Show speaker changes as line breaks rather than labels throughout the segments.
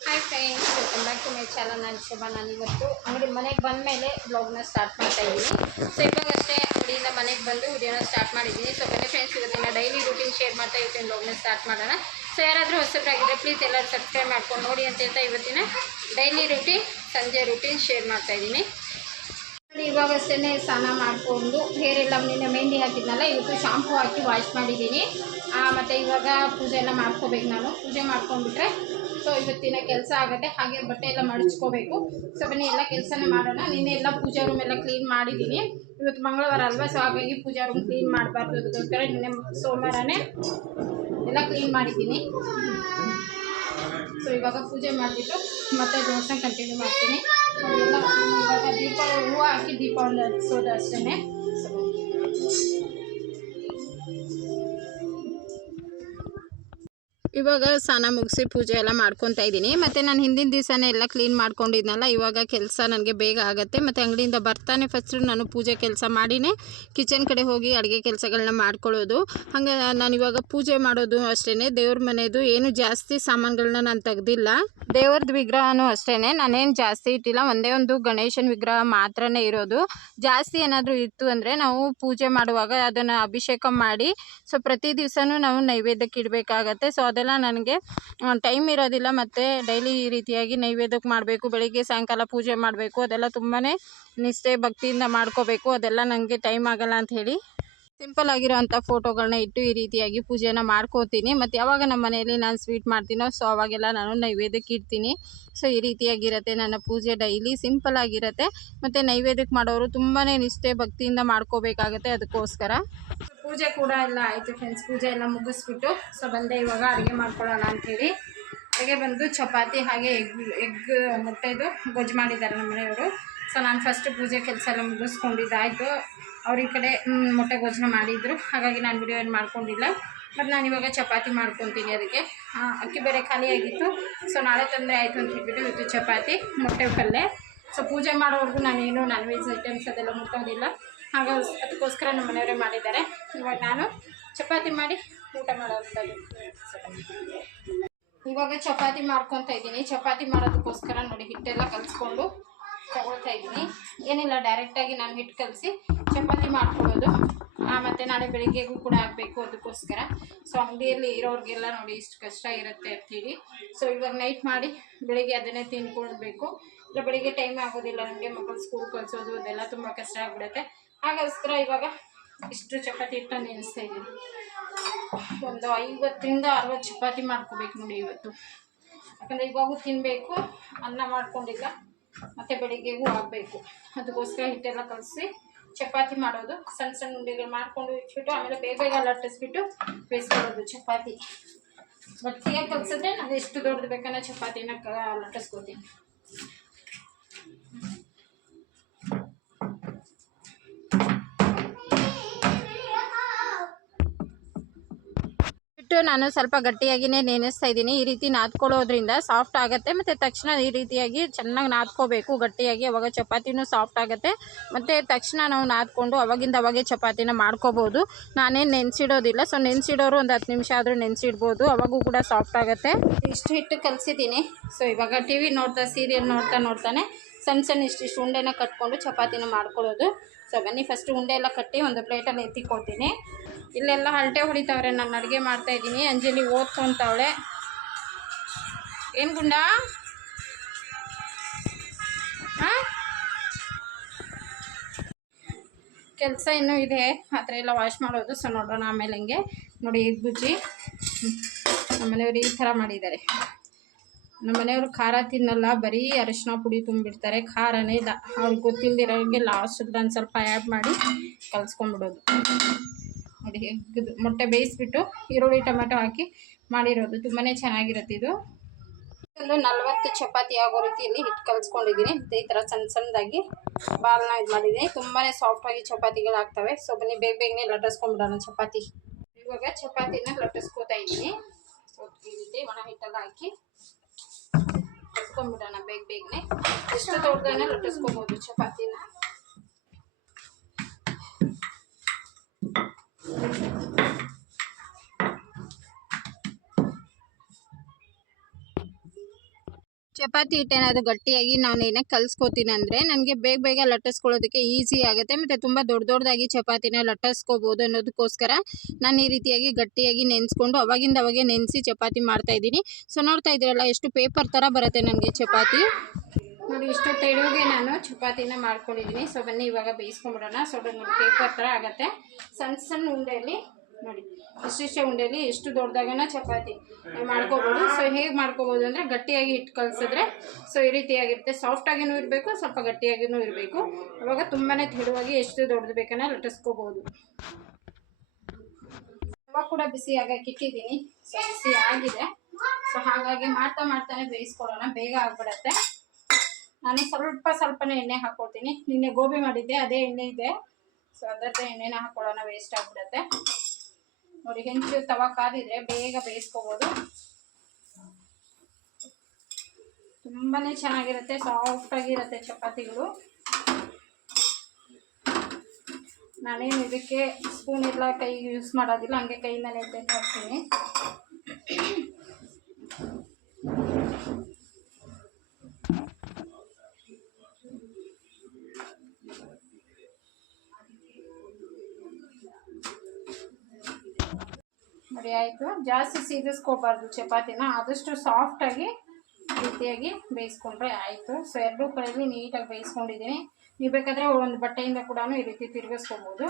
Hi friends welcome back to my channel ನಾನು ಶುಭ ನಾನು ಇವತ್ತು ಅಂಗಡಿ ಮನೆಗೆ ಬಂದ ಮೇಲೆ ಬ್ಲಾಗ್ನ ಸ್ಟಾರ್ಟ್ ಮಾಡ್ತಾ ಇದ್ದೀನಿ ಸೊ ಇವಾಗಷ್ಟೇ ಅಂಗಡಿಯಿಂದ ಮನೆಗೆ ಬಂದು ವಿಡಿಯೋನ ಸ್ಟಾರ್ಟ್ ಮಾಡಿದ್ದೀನಿ ಸೊ ಬನ್ನಿ ಫ್ರೆಂಡ್ಸ್ ಇವತ್ತಿನ ಡೈಲಿ ರೂಟೀನ್ ಶೇರ್ ಮಾಡ್ತಾ ಇರ್ತೀನಿ ಬ್ಲಾಗ್ನ ಸ್ಟಾರ್ಟ್ ಮಾಡೋಣ. ಸೊ ಯಾರಾದರೂ ಹೊಸಬ್ರಾಗಿದ್ದರೆ ಪ್ಲೀಸ್ ಎಲ್ಲರೂ ಸಬ್ಸ್ಕ್ರೈಬ್ ಮಾಡ್ಕೊಂಡು ನೋಡಿ ಅಂತ ಹೇಳ್ತಾ ಇವತ್ತಿನ ಡೈಲಿ ರೂಟೀನ್ ಸಂಜೆ ರೂಟೀನ್ ಶೇರ್ ಮಾಡ್ತಾ ಇದ್ದೀನಿ ಇವಾಗಷ್ಟೇ ಸ್ನಾನ ಮಾಡಿಕೊಂಡು ಹೇರ್ ಎಲ್ಲ ನಿನ್ನೆ ಮೆಹಂದಿ ಹಾಕಿದ್ನಲ್ಲ, ಇವತ್ತು ಶಾಂಪು ಹಾಕಿ ವಾಶ್ ಮಾಡಿದ್ದೀನಿ. ಮತ್ತು ಇವಾಗ ಪೂಜೆ ಎಲ್ಲ ಮಾಡ್ಕೋಬೇಕು ನಾನು. ಪೂಜೆ ಮಾಡ್ಕೊಂಡ್ಬಿಟ್ರೆ ಸೊ ಇವತ್ತಿನ ಕೆಲಸ ಆಗುತ್ತೆ. ಹಾಗೆ ಬಟ್ಟೆ ಎಲ್ಲ ಮಡಚ್ಕೋಬೇಕು. ಸೊ ಬನ್ನಿ, ಎಲ್ಲ ಕೆಲಸನೇ ಮಾಡೋಣ. ನಿನ್ನೆ ಎಲ್ಲ ಪೂಜಾ ರೂಮ್ ಎಲ್ಲ ಕ್ಲೀನ್ ಮಾಡಿದ್ದೀನಿ. ಇವತ್ತು ಮಂಗಳವಾರ ಅಲ್ವಾ ಸೊ ಹಾಗಾಗಿ ಪೂಜಾ ರೂಮ್ ಕ್ಲೀನ್ ಮಾಡಬಾರ್ದು. ಅದಕ್ಕೋಸ್ಕರ ನಿನ್ನೆ ಸೋಮವಾರನೇ ಎಲ್ಲ ಕ್ಲೀನ್ ಮಾಡಿದ್ದೀನಿ. ಸೊ ಇವಾಗ ಪೂಜೆ ಮಾಡಿಬಿಟ್ಟು ಮತ್ತೆ ದೋಸೆ ಕಂಟಿನ್ಯೂ ಮಾಡ್ತೀನಿ. ಎಲ್ಲ ಹಾಕಿ ದೀಪ ಒಂದು ಹಚ್ಸೋದು ಅಷ್ಟೇ ಇವಾಗ ಸ್ನಾನ ಮುಗಿಸಿ ಪೂಜೆ ಎಲ್ಲ ಮಾಡ್ಕೊತಾ ಇದ್ದೀನಿ. ಮತ್ತು ನಾನು ಹಿಂದಿನ ದಿವಸನೇ ಎಲ್ಲ ಕ್ಲೀನ್ ಮಾಡ್ಕೊಂಡಿದ್ನಲ್ಲ, ಇವಾಗ ಕೆಲಸ ನನಗೆ ಬೇಗ ಆಗುತ್ತೆ. ಮತ್ತು ಅಂಗಡಿಯಿಂದ ಬರ್ತಾನೆ ಫಸ್ಟ್ ನಾನು ಪೂಜೆ ಕೆಲಸ ಮಾಡಿನೇ ಕಿಚನ್ ಕಡೆ ಹೋಗಿ ಅಡುಗೆ ಕೆಲಸಗಳನ್ನ ಮಾಡ್ಕೊಳ್ಳೋದು. ಹಂಗೆ ನಾನು ಇವಾಗ ಪೂಜೆ ಮಾಡೋದು ಅಷ್ಟೇ ದೇವ್ರ ಮನೆಯದು ಏನು ಜಾಸ್ತಿ ಸಾಮಾನುಗಳನ್ನ ನಾನು ತೆಗೆದಿಲ್ಲ. ದೇವ್ರದ್ದು ವಿಗ್ರಹನೂ ಅಷ್ಟೇ ನಾನೇನು ಜಾಸ್ತಿ ಇಟ್ಟಿಲ್ಲ, ಒಂದೇ ಒಂದು ಗಣೇಶನ ವಿಗ್ರಹ ಮಾತ್ರನೇ ಇರೋದು. ಜಾಸ್ತಿ ಏನಾದರೂ ಇತ್ತು ಅಂದರೆ ನಾವು ಪೂಜೆ ಮಾಡುವಾಗ ಅದನ್ನು ಅಭಿಷೇಕ ಮಾಡಿ ಸೊ ಪ್ರತಿ ದಿವಸನೂ ನಾವು ನೈವೇದ್ಯಕ್ಕೆ ಇಡಬೇಕಾಗತ್ತೆ. ಸೊ ಅದೆಲ್ಲ ನನಗೆ ಟೈಮ್ ಇರೋದಿಲ್ಲ ಮತ್ತು ಡೈಲಿ ಈ ರೀತಿಯಾಗಿ ನೈವೇದ್ಯಕ್ಕೆ ಮಾಡಬೇಕು, ಬೆಳಿಗ್ಗೆ ಸಾಯಂಕಾಲ ಪೂಜೆ ಮಾಡಬೇಕು, ಅದೆಲ್ಲ ತುಂಬಾ ನಿಷ್ಠೆ ಭಕ್ತಿಯಿಂದ ಮಾಡ್ಕೋಬೇಕು, ಅದೆಲ್ಲ ನನಗೆ ಟೈಮ್ ಆಗಲ್ಲ ಹೇಳಿ ಸಿಂಪಲ್ ಆಗಿರೋವಂಥ ಫೋಟೋಗಳನ್ನ ಇಟ್ಟು ಈ ರೀತಿಯಾಗಿ ಪೂಜೆನ ಮಾಡ್ಕೋತೀನಿ. ಮತ್ತು ಯಾವಾಗ ನಮ್ಮ ಮನೆಯಲ್ಲಿ ನಾನು ಸ್ವೀಟ್ ಮಾಡ್ತೀನೋ ಸೊ ಅವಾಗೆಲ್ಲ ನಾನು ನೈವೇದ್ಯಕ್ಕೆ ಇಡ್ತೀನಿ. ಸೊ ಈ ರೀತಿಯಾಗಿರುತ್ತೆ ನನ್ನ ಪೂಜೆ ಡೈಲಿ ಸಿಂಪಲ್ ಆಗಿರುತ್ತೆ. ಮತ್ತು ನೈವೇದ್ಯಕ್ಕೆ ಮಾಡೋರು ತುಂಬಾ ನಿಷ್ಠೆ ಭಕ್ತಿಯಿಂದ ಮಾಡ್ಕೋಬೇಕಾಗತ್ತೆ ಅದಕ್ಕೋಸ್ಕರ. ಪೂಜೆ ಕೂಡ ಎಲ್ಲ ಆಯಿತು ಫ್ರೆಂಡ್ಸ್ ಪೂಜೆ ಎಲ್ಲ ಮುಗಿಸ್ಬಿಟ್ಟು ಸೊ ಬಂದೆ ಇವಾಗ ಅಡುಗೆ ಮಾಡ್ಕೊಳ್ಳೋಣ ಅಂತೇಳಿ. ಅಡುಗೆ ಬಂದು ಚಪಾತಿ ಹಾಗೆ ಎಗ್ ಎಗ್ ಮೊಟ್ಟೆದು ಗೊಜ್ಜು ಮಾಡಿದ್ದಾರೆ ನಮ್ಮ ಮನೆಯವರು. ಸೊ ನಾನು ಫಸ್ಟ್ ಪೂಜೆ ಕೆಲಸ ಎಲ್ಲ ಮುಗಿಸ್ಕೊಂಡಿದ್ದಾಯಿತು. ಅವ್ರ ಈ ಕಡೆ ಮೊಟ್ಟೆ ಗೊಜ್ಜನ ಮಾಡಿದ್ರು. ಹಾಗಾಗಿ ನಾನು ವಿಡಿಯೋ ಏನು ಮಾಡ್ಕೊಂಡಿಲ್ಲ. ಬಟ್ ನಾನು ಇವಾಗ ಚಪಾತಿ ಮಾಡ್ಕೊತೀನಿ ಅದಕ್ಕೆ. ಅಕ್ಕಿ ಬೇರೆ ಖಾಲಿಯಾಗಿತ್ತು ಸೊ ನಾಳೆ ತೊಂದರೆ ಆಯಿತು ಅಂತ ಹೇಳ್ಬಿಟ್ಟು ಇವತ್ತು ಚಪಾತಿ, ಮೊಟ್ಟೆ ಪಲ್ಯ. ಸೊ ಪೂಜೆ ಮಾಡೋವರೆಗೂ ನಾನೇನು ನಾನ್ ವೆಜ್ ಐಟಮ್ಸ್ ಅದೆಲ್ಲ ಮುಟ್ಟೋದಿಲ್ಲ. ಹಾಗಾಗಿ ಅದಕ್ಕೋಸ್ಕರ ನಮ್ಮ ಮನೆಯವರೇ ಮಾಡಿದ್ದಾರೆ. ಇವಾಗ ನಾನು ಚಪಾತಿ ಮಾಡಿ ಊಟ ಮಾಡೋವಂಥದ್ದು ಇವಾಗ ಚಪಾತಿ ಮಾಡ್ಕೊತಾ ಇದ್ದೀನಿ. ಚಪಾತಿ ಮಾಡೋದಕ್ಕೋಸ್ಕರ ನೋಡಿ ಹಿಟ್ಟೆಲ್ಲ ಕಲಿಸ್ಕೊಂಡು ತಗೊಳ್ತಾ ಇದ್ದೀನಿ. ಏನಿಲ್ಲ ಡೈರೆಕ್ಟಾಗಿ ನಾನು ಹಿಟ್ಟು ಕಲಸಿ ಚಪಾತಿ ಮಾಡ್ಕೊಳ್ಳೋದು. ಮತ್ತು ನಾಳೆ ಬೆಳಿಗ್ಗೆಗೂ ಕೂಡ ಆಗಬೇಕು ಅದಕ್ಕೋಸ್ಕರ. ಸೊ ಅಂಗಡಿಯಲ್ಲಿ ಇರೋರಿಗೆಲ್ಲ ನೋಡಿ ಇಷ್ಟು ಕಷ್ಟ ಇರುತ್ತೆ ಅಂಥೇಳಿ ಸೊ ಇವಾಗ ನೈಟ್ ಮಾಡಿ ಬೆಳಿಗ್ಗೆ ಅದನ್ನೇ ತಿನ್ಕೊಳ್ಬೇಕು. ಇಲ್ಲ, ಬೆಳಿಗ್ಗೆ ಟೈಮ್ ಆಗೋದಿಲ್ಲ. ನನಗೆ ಮಕ್ಕಳು ಸ್ಕೂಲ್ ಕಲಿಸೋದು ಅದೆಲ್ಲ ತುಂಬ ಕಷ್ಟ ಆಗಿಬಿಡುತ್ತೆ. ಹಾಗೋಸ್ಕರ ಇವಾಗ ಇಷ್ಟು ಚಪಾತಿ ಹಿಟ್ಟನ್ನು ನೆನೆಸ್ತಾ ಇದ್ದೀನಿ. ಒಂದು ಐವತ್ತರಿಂದ ಅರವತ್ತು ಚಪಾತಿ ಮಾಡ್ಕೋಬೇಕು ನೋಡಿ ಇವತ್ತು. ಯಾಕಂದರೆ ಇವಾಗೂ ತಿನ್ನಬೇಕು ಅನ್ನ ಮಾಡ್ಕೊಂಡಿಲ್ಲ, ಮತ್ತು ಬೆಳಿಗ್ಗೆಗೂ ಆಗಬೇಕು. ಅದಕ್ಕೋಸ್ಕರ ಹಿಟ್ಟೆಲ್ಲ ಕಲಸಿ ಚಪಾತಿ ಮಾಡೋದು. ಸಣ್ಣ ಸಣ್ಣ ಉಂಡೆಗಳು ಮಾಡ್ಕೊಂಡು ಇಟ್ಬಿಟ್ಟು, ಆಮೇಲೆ ಬೇಗ ಬೇಗ ಲಟ್ಟಿಸ್ಬಿಟ್ಟು ಬೇಯಿಸ್ಕೊಳ್ಳೋದು ಚಪಾತಿ. ಗಟ್ಟಿಯಾಗಿ ಕಲಿಸಿದ್ರೆ ನಾನು ಎಷ್ಟು ದೊಡ್ಡದು ಬೇಕಾದ್ರೆ ಚಪಾತಿನ ಕ ಲಟ್ಟಿಸ್ಕೊತೀನಿ. ನಾನು ಸ್ವಲ್ಪ ಗಟ್ಟಿಯಾಗಿನೇ ನೆನೆಸ್ತಾ ಇದ್ದೀನಿ. ಈ ರೀತಿ ನಾದ್ಕೊಳ್ಳೋದ್ರಿಂದ ಸಾಫ್ಟ್ ಆಗುತ್ತೆ. ಮತ್ತು ತಕ್ಷಣ ಈ ರೀತಿಯಾಗಿ ಚೆನ್ನಾಗಿ ನಾದ್ಕೋಬೇಕು. ಗಟ್ಟಿಯಾಗಿ ಅವಾಗ ಚಪಾತಿನೂ ಸಾಫ್ಟ್ ಆಗುತ್ತೆ. ಮತ್ತು ತಕ್ಷಣ ನಾವು ನಾದ್ಕೊಂಡು ಅವಾಗಿಂದ ಅವಾಗೆ ಚಪಾತಿನ ಮಾಡ್ಕೋಬೋದು. ನಾನೇನು ನೆನೆಸಿಡೋದಿಲ್ಲ. ಸೊ ನೆನೆಸಿಡೋರು ಒಂದು ಹತ್ತು ನಿಮಿಷ ಆದರೂ ನೆನೆಸಿಡ್ಬೋದು. ಅವಾಗೂ ಕೂಡ ಸಾಫ್ಟ್ ಆಗುತ್ತೆ. ಇಷ್ಟು ಹಿಟ್ಟು ಕಲಿಸಿದ್ದೀನಿ. ಸೊ ಇವಾಗ ಟಿ ವಿ ನೋಡ್ತಾ ಸೀರಿಯಲ್ ನೋಡ್ತಾ, ನೋಡ್ತಾನೆ. ಸಣ್ಣ ಸಣ್ಣ ಇಷ್ಟಿಷ್ಟು ಉಂಡೆನ ಕಟ್ಕೊಂಡು ಚಪಾತಿನ ಮಾಡ್ಕೊಳ್ಳೋದು. ಸೊ ಬನ್ನಿ ಫಸ್ಟ್ ಉಂಡೆ ಎಲ್ಲ ಕಟ್ಟಿ ಒಂದು ಪ್ಲೇಟಲ್ಲಿ ಎತ್ತಿಕೊಳ್ತೀನಿ ಇಲ್ಲೆಲ್ಲ ಹರಟೆ ಹೊಡಿತಾವ್ರೆ, ನಾನು ಅಡುಗೆ ಮಾಡ್ತಾ ಇದ್ದೀನಿ. ಅಂಜಲಿ ಓದ್ಕೊಂತವಳೆ. ಏನು ಗುಂಡ? ಹಾಂ? ಕೆಲಸ ಇನ್ನೂ ಇದೆ. ಆ ಥರ ಎಲ್ಲ ವಾಶ್ ಮಾಡೋದು. ಸೊ ನೋಡೋಣ ಆಮೇಲೆ ಹಂಗೆ. ನೋಡಿ ಎಗ್ ಬುಜ್ಜಿ. ಆಮೇಲೆ ಅವರು ಈ ಥರ ಮಾಡಿದ್ದಾರೆ. ನಮ್ಮ ಮನೆಯವರು ಖಾರ ತಿನ್ನಲ್ಲ, ಬರೀ ಅರಿಶಿನ ಪುಡಿ ತುಂಬಿಡ್ತಾರೆ. ಖಾರನೇ ಇಲ್ಲ ಅವ್ರಿಗೆ ಗೊತ್ತಿಲ್ಲದಿರೋರಿಗೆ ಲಾಸ್ಟ್ ಒಂದು ಸ್ವಲ್ಪ ಆ್ಯಡ್ ಮಾಡಿ ಕಲಿಸ್ಕೊಂಡ್ಬಿಡೋದು. ನೋಡಿ ಎಗ್ದು ಮೊಟ್ಟೆ ಬೇಯಿಸ್ಬಿಟ್ಟು ಈರುಳ್ಳಿ, ಟೊಮೆಟೊ ಹಾಕಿ ಮಾಡಿರೋದು. ತುಂಬಾ ಚೆನ್ನಾಗಿರುತ್ತೆ ಇದು. ಒಂದು ನಲ್ವತ್ತು ಚಪಾತಿ ಆಗೋ ರೀತಿಯಲ್ಲಿ ಹಿಟ್ಟು ಕಲಿಸ್ಕೊಂಡಿದ್ದೀನಿ. ಈ ಥರ ಸಣ್ಣ ಸಣ್ಣದಾಗಿ ಬಾಲ್ನ ಇದು ಮಾಡಿದ್ದೀನಿ. ತುಂಬಾ ಸಾಫ್ಟಾಗಿ ಚಪಾತಿಗಳಾಗ್ತವೆ ಸೊ ಬನ್ನಿ, ಬೇಗ ಬೇಗನೆ ಲಟ್ಟಿಸ್ಕೊಂಡ್ಬಿಡೋಣ ಚಪಾತಿ. ಇವಾಗ ಚಪಾತಿನ ಲಟ್ಟಿಸ್ಕೊತಾ ಇದ್ದೀನಿ. ಒಣ ಹಿಟ್ಟೆಲ್ಲ ಹಾಕಿ ಲಟ್ಟಿಸ್ಕೊಂಡ್ಬಿಡೋಣ ಬೇಗ ಬೇಗನೆ. ಎಷ್ಟು ದೊಡ್ಡದನ್ನ ಲಟ್ಟಿಸ್ಕೋಬೋದು ಚಪಾತಿನ. ಚಪಾತಿ ಹಿಟ್ಟೇನಾದ್ರು ಗಟ್ಟಿಯಾಗಿ ನಾನು ಏನಕ್ಕೆ ಕಲಿಸ್ಕೋತೀನಿ ಅಂದರೆ ನನಗೆ ಬೇಗ ಬೇಗ ಲಟ್ಟಿಸ್ಕೊಳ್ಳೋದಕ್ಕೆ ಈಸಿ ಆಗುತ್ತೆ. ಮತ್ತು ತುಂಬ ದೊಡ್ಡ ದೊಡ್ಡದಾಗಿ ಚಪಾತಿನ ಲಟ್ಟಿಸ್ಕೋಬೋದು ಅನ್ನೋದಕ್ಕೋಸ್ಕರ ನಾನು ಈ ರೀತಿಯಾಗಿ ಗಟ್ಟಿಯಾಗಿ ನೆನೆಸ್ಕೊಂಡು ಅವಾಗಿಂದ ಅವಾಗೆ ನೆನೆಸಿ ಚಪಾತಿ ಮಾಡ್ತಾಯಿದ್ದೀನಿ ಸೊ ನೋಡ್ತಾ ಇದ್ದೀರಲ್ಲ, ಎಷ್ಟು ಪೇಪರ್ ಥರ ಬರುತ್ತೆ ನನಗೆ ಚಪಾತಿ. ನೋಡಿ, ಇಷ್ಟು ತೆಳುಗೆ ನಾನು ಚಪಾತಿನ ಮಾಡ್ಕೊಂಡಿದ್ದೀನಿ. ಸೊ ಬನ್ನಿ, ಇವಾಗ ಬೇಯಿಸ್ಕೊಂಡ್ಬಿಡೋಣ. ಸೊ ಪೇಪರ್ ಥರ ಆಗುತ್ತೆ. ಸಣ್ಣ ಸಣ್ಣ ಉಂಡೆಯಲ್ಲಿ ನೋಡಿ. ಇಷ್ಟಿಷ್ಟೇ ಉಂಡೆಯಲ್ಲಿ ಎಷ್ಟು ದೊಡ್ಡದಾಗನ ಚಪಾತಿ. ಮಾಡ್ಕೋಬೋದು. ಸೊ ಹೇಗೆ ಮಾಡ್ಕೋಬೋದು ಅಂದರೆ ಗಟ್ಟಿಯಾಗಿ ಹಿಟ್ಟು ಕಲಿಸಿದ್ರೆ ಸೊ ಈ ರೀತಿಯಾಗಿರುತ್ತೆ ಸಾಫ್ಟಾಗಿನೂ ಇರಬೇಕು, ಸ್ವಲ್ಪ ಗಟ್ಟಿಯಾಗಿನೂ ಇರಬೇಕು. ಅವಾಗ ತುಂಬಾ ತೆಳುವಾಗಿ ಎಷ್ಟು ದೊಡ್ಡದು ಬೇಕನ್ನ ಲಟ್ಟಿಸ್ಕೋಬೋದು ಅವಾಗ ಕೂಡ ಬಿಸಿ ಆಗಕ್ಕೆ ಇಟ್ಟಿದ್ದೀನಿ. ಸೊ ಬಿಸಿ ಆಗಿದೆ. ಸೊ ಹಾಗಾಗಿ ಮಾಡ್ತಾ ಮಾಡ್ತಾನೆ ಬೇಯಿಸ್ಕೊಳ್ಳೋಣ. ಬೇಗ ಆಗ್ಬಿಡತ್ತೆ. ನಾನು ಸ್ವಲ್ಪ ಸ್ವಲ್ಪನೇ ಎಣ್ಣೆ ಹಾಕ್ಕೊಳ್ತೀನಿ ನಿನ್ನೆ ಗೋಬಿ ಮಾಡಿದ್ದೆ, ಅದೇ ಎಣ್ಣೆ ಇದೆ. ಸೊ ಅದರದ್ದೇ ಎಣ್ಣೆನ ಹಾಕ್ಕೊಳ್ಳೋಣ ವೇಸ್ಟ್ ಆಗಿಬಿಡತ್ತೆ. ನೋಡಿ, ಹೆಂಚು ತವ ಕಾದಿದ್ರೆ ಬೇಗ ಬೇಯಿಸ್ಕೋಬೋದು. ತುಂಬಾ ಚೆನ್ನಾಗಿರುತ್ತೆ ಸಾಫ್ಟಾಗಿರುತ್ತೆ ಚಪಾತಿಗಳು. ನಾನೇನು ಇದಕ್ಕೆ ಸ್ಪೂನ್ ಎಲ್ಲ ಕೈ ಯೂಸ್ ಮಾಡೋದಿಲ್ಲ, ಹಂಗೆ ಕೈ ಮೇಲೆ ಹಾಕ್ತೀನಿ. ನೋಡಿ ಆಯಿತು. ಜಾಸ್ತಿ ಸೀದಿಸ್ಕೋಬಾರ್ದು ಚಪಾತಿನ ಆದಷ್ಟು ಸಾಫ್ಟಾಗಿ ರೀತಿಯಾಗಿ ಬೇಯಿಸ್ಕೊಂಡ್ರೆ ಆಯಿತು. ಸೊ ಎರಡೂ ಕಡೆಯಲ್ಲಿ ನೀಟಾಗಿ ಬೇಯಿಸ್ಕೊಂಡಿದ್ದೀನಿ. ನೀವು ಬೇಕಾದರೆ ಒಂದು ಬಟ್ಟೆಯಿಂದ ಕೂಡ ಈ ರೀತಿ ತಿರುಗಿಸ್ಕೋಬೋದು.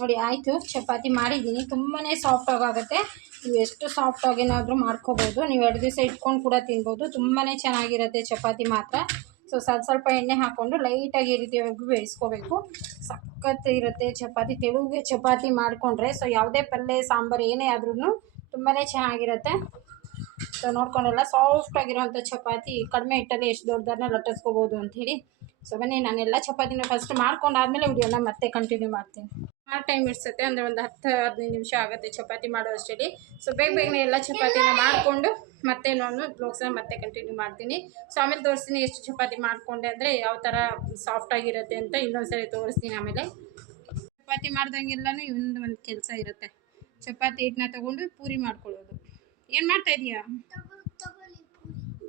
ನೋಡಿ, ಆಯಿತು. ಚಪಾತಿ ಮಾಡಿದ್ದೀನಿ. ತುಂಬಾ ಸಾಫ್ಟಾಗಿ ಆಗುತ್ತೆ ನೀವು ಎಷ್ಟು ಸಾಫ್ಟಾಗಿ ಏನಾದರೂ ಮಾಡ್ಕೋಬೋದು. ನೀವು ಎರಡು ದಿವಸ ಇಟ್ಕೊಂಡು ಕೂಡ ತಿನ್ಬೋದು. ತುಂಬಾ ಚೆನ್ನಾಗಿರುತ್ತೆ ಚಪಾತಿ ಮಾತ್ರ. ಸೊ ಸ್ವಲ್ಪ ಸ್ವಲ್ಪ ಎಣ್ಣೆ ಹಾಕ್ಕೊಂಡು ಲೈಟಾಗಿ ಈ ರೀತಿಯಾಗಿ ಬೇಯಿಸ್ಕೋಬೇಕು. ಸಖತ್ ಇರುತ್ತೆ ಚಪಾತಿ. ತೆಳುಗೆ ಚಪಾತಿ ಮಾಡಿಕೊಂಡ್ರೆ ಸೊ ಯಾವುದೇ ಪಲ್ಯ ಸಾಂಬಾರು ಏನೇ ಆದ್ರೂ ತುಂಬಾ ಚೆನ್ನಾಗಿರುತ್ತೆ. ಸೊ ನೋಡ್ಕೊಂಡಲ್ಲ ಸಾಫ್ಟಾಗಿರೋವಂಥ ಚಪಾತಿ, ಕಡಿಮೆ ಹಿಟ್ಟಲ್ಲಿ ಎಷ್ಟು ದೊಡ್ಡದನ್ನ ಲಟ್ಟಿಸ್ಕೋಬೋದು ಅಂಥೇಳಿ. ಸೊ ಬನ್ನಿ, ನಾನೆಲ್ಲ ಚಪಾತಿನ ಫಸ್ಟ್ ಮಾಡ್ಕೊಂಡಾದ್ಮೇಲೆ ವಿಡಿಯೋನ ಮತ್ತೆ ಕಂಟಿನ್ಯೂ ಮಾಡ್ತೀನಿ. ಸುಮಾರು ಟೈಮ್ ಇಡ್ಸುತ್ತೆ ಅಂದರೆ ಒಂದು ಹತ್ತು ಹದಿನೈದು ನಿಮಿಷ ಆಗುತ್ತೆ ಚಪಾತಿ ಮಾಡೋ ಅಷ್ಟೇಲಿ ಸೊ ಬೇಗ ಬೇಗನೆ ಎಲ್ಲ ಚಪಾತಿನ ಮಾಡಿಕೊಂಡು ಮತ್ತೆ ನಾನು ಬ್ಲಾಗ್ಸನ್ನ ಮತ್ತೆ ಕಂಟಿನ್ಯೂ ಮಾಡ್ತೀನಿ. ಸೊ ಆಮೇಲೆ ತೋರಿಸ್ತೀನಿ ಎಷ್ಟು ಚಪಾತಿ ಮಾಡಿಕೊಂಡೆ ಅಂದರೆ ಯಾವ ಥರ ಸಾಫ್ಟಾಗಿರುತ್ತೆ ಅಂತ ಇನ್ನೊಂದ್ಸರಿ ತೋರಿಸ್ತೀನಿ ಆಮೇಲೆ. ಚಪಾತಿ ಮಾಡ್ದಂಗೆಲ್ಲನೂ ಇನ್ನೊಂದು ಒಂದು ಕೆಲಸ ಇರುತ್ತೆ. ಚಪಾತಿ ಹಿಟ್ಟನ್ನ ತೊಗೊಂಡು ಪೂರಿ ಮಾಡ್ಕೊಳ್ಳೋದು. ಏನು ಮಾಡ್ತಾ ಇದೀಯಾ?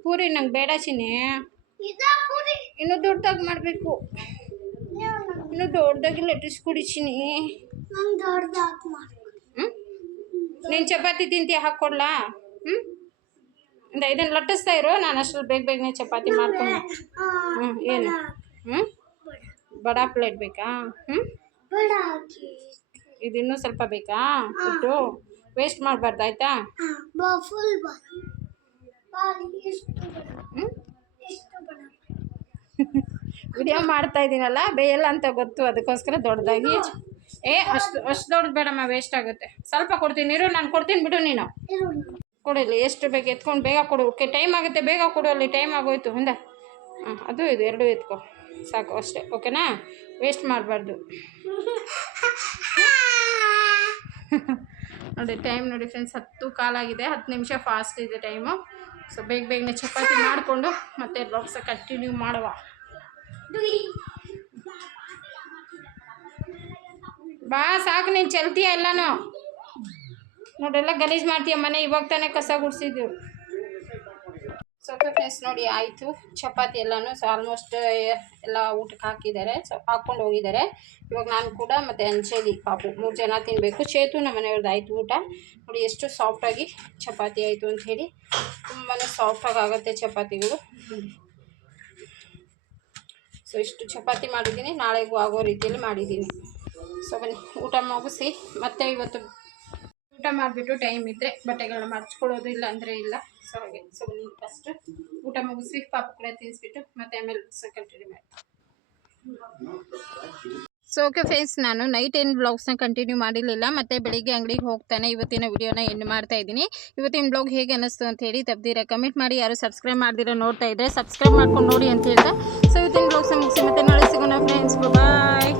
ಪೂರಿ ನಂಗೆ ಬೇಡ ಚಿನ್ನಿ. ಇನ್ನೂ ದೊಡ್ಡದಾಗಿ ಮಾಡಬೇಕು. ಇನ್ನೂ ದೊಡ್ಡದಾಗಿ ಲಟ್ಟಿಸ್ಕೊಡಿ ಕುಡಿತೀನಿ ಹ್ಞೂ ನೀನು ಚಪಾತಿ ತಿಂತೀಯ ಹಾಕ್ಕೊಡ್ಲಾ ಹ್ಞೂ ಒಂದು ಇದನ್ನು ಲಟ್ಟಿಸ್ತಾ ಇರೋ. ನಾನು ಅಷ್ಟು ಬೇಗ ಬೇಗನೆ ಚಪಾತಿ ಮಾಡ್ಕೊಂಡು ಹ್ಞೂ ಏನು? ಹ್ಞೂ ಬಡ ಪ್ಲೇಟ್ ಬೇಕಾ? ಹ್ಞೂ ಇದಿನ್ನೂ ಸ್ವಲ್ಪ ಬೇಕಾ? ಇಟ್ಟು ವೇಸ್ಟ್ ಮಾಡಬಾರ್ದು ಆಯಿತಾ? ವಿಡಿಯೋ ಮಾಡ್ತಾ ಇದ್ದೀನಲ್ಲ ಬೇಯಲ್ಲ ಅಂತ ಗೊತ್ತು ಅದಕ್ಕೋಸ್ಕರ ದೊಡ್ಡದಾಗಿ. ಏ ಅಷ್ಟು ಅಷ್ಟು ದೊಡ್ಡದು ಬೇಡಮ್ಮ ವೇಸ್ಟ್ ಆಗುತ್ತೆ. ಸ್ವಲ್ಪ ಕೊಡ್ತೀನಿ ಇರು ನಾನು ಕೊಡ್ತೀನಿ ಬಿಡು ನೀನು. ಕೊಡಿಲಿ ಎಷ್ಟು ಬೇಕು ಎತ್ಕೊಂಡು ಬೇಗ ಕೊಡು. ಓಕೆ ಟೈಮ್ ಆಗುತ್ತೆ, ಬೇಗ ಕೊಡು. ಅಲ್ಲಿ ಟೈಮ್ ಆಗೋಯ್ತು. ಹಿಂದೆ. ಹಾಂ, ಅದು ಇದು. ಎರಡೂ ಎತ್ಕೊ. ಸಾಕು, ಅಷ್ಟೇ. ಓಕೆನಾ ವೇಸ್ಟ್ ಮಾಡಬಾರ್ದು. ನೋಡಿ ಟೈಮ್ ನೋಡಿ ಫ್ರೆಂಡ್ಸ್ ಹತ್ತು ಕಾಲಾಗಿದೆ ಹತ್ತು ನಿಮಿಷ ಫಾಸ್ಟ್ ಇದೆ ಟೈಮು ಸೊ ಬೇಗ ಬೇಗನೆ ಚಪಾತಿ ಮಾಡಿಕೊಂಡು ಮತ್ತೆ ಬಾಕ್ಸ ಕಂಟಿನ್ಯೂ ಮಾಡುವ. ಬಾ, ಸಾಕು. ನೀನು ಚಲ್ತೀಯ ಎಲ್ಲನೂ? ನೋಡೆಲ್ಲ ಗಲೀಜು ಮಾಡ್ತೀಯ ಮನೆ, ಇವಾಗ ತಾನೇ ಕಸ ಗುಡಿಸಿದ್ದು ಸ್ವಲ್ಪ ಫ್ರೆಂಡ್ಸ್ ನೋಡಿ ಆಯಿತು. ಚಪಾತಿ ಎಲ್ಲನೂ ಸೊ ಆಲ್ಮೋಸ್ಟ್ ಎಲ್ಲ ಊಟಕ್ಕೆ ಹಾಕಿದ್ದಾರೆ. ಸೊ ಹಾಕ್ಕೊಂಡು ಹೋಗಿದ್ದಾರೆ. ಇವಾಗ ನಾನು ಕೂಡ ಮತ್ತು ಅಂಚೇಲಿ ಪಾಪು ಮೂರು ಜನ ತಿನ್ನಬೇಕು ಚೇತು ನಮ್ಮ ಮನೆಯವ್ರದ್ದು ಆಯಿತು ಊಟ. ನೋಡಿ ಎಷ್ಟು ಸಾಫ್ಟಾಗಿ ಚಪಾತಿ ಆಯಿತು ಅಂತ ಹೇಳಿ. ತುಂಬಾ ಸಾಫ್ಟಾಗಿ ಆಗುತ್ತೆ ಚಪಾತಿಗಳು. ಸೊ ಇಷ್ಟು ಚಪಾತಿ ಮಾಡಿದ್ದೀನಿ. ನಾಳೆಗೂ ಆಗೋ ರೀತಿಯಲ್ಲಿ ಮಾಡಿದ್ದೀನಿ. ಸೊ ಬನ್ನಿ, ಊಟ ಮುಗಿಸಿ ಮತ್ತೆ ಇವತ್ತು ಊಟ ಮಾಡಿಬಿಟ್ಟು ಟೈಮ್ ಇದ್ದರೆ ಬಟ್ಟೆಗಳನ್ನ ಮರ್ಚ್ಕೊಳ್ಳೋದು ಇಲ್ಲ ಅಂದರೆ ಇಲ್ಲ. ಸೊ ಹಾಗೆ. ಸೊ ಬನ್ನಿ ಫಸ್ಟ್ ಊಟ ಮುಗಿಸಿ ಪಾಪ ಕೂಡ ತಿನ್ನಿಸ್ಬಿಟ್ಟು ಮತ್ತೆ ಆಮೇಲೆ ಕಂಟಿನ್ಯೂ ಮಾಡಿ ಸೊ ಓಕೆ ಫ್ರೆಂಡ್ಸ್ ನಾನು ನೈಟ್ ಏನು ಬ್ಲಾಗ್ಸ್ನ ಕಂಟಿನ್ಯೂ ಮಾಡಿರಲಿಲ್ಲ. ಮತ್ತು ಬೆಳಿಗ್ಗೆ ಅಂಗಡಿಗೆ ಹೋಗ್ತಾನೆ ಇವತ್ತಿನ ವಿಡಿಯೋನ ಎಂಡ್ ಮಾಡ್ತಾ ಇದ್ದೀನಿ. ಇವತ್ತಿನ ಬ್ಲಾಗ್ ಹೇಗೆ ಅನ್ನಿಸ್ತು ಅಂತ ಹೇಳಿ ತಪ್ಪದಿರ ಕಮೆಂಟ್ ಮಾಡಿ. ಯಾರು ಸಬ್ಸ್ಕ್ರೈಬ್ ಮಾಡಿದಿರೋ ನೋಡ್ತಾ ಇದ್ದರೆ ಸಬ್ಸ್ಕ್ರೈಬ್ ಮಾಡ್ಕೊಂಡು ನೋಡಿ ಅಂತ ಹೇಳಿದೆ. ಸೊ ಇವತ್ತಿನ ಬ್ಲಾಗ್ಸ್ನ ಮುಗಿಸಿ ಮತ್ತೆ ನಾಳೆ ಸಿಗೋಣ ಫ್ರೆಂಡ್ಸ್ ಬಾಯ್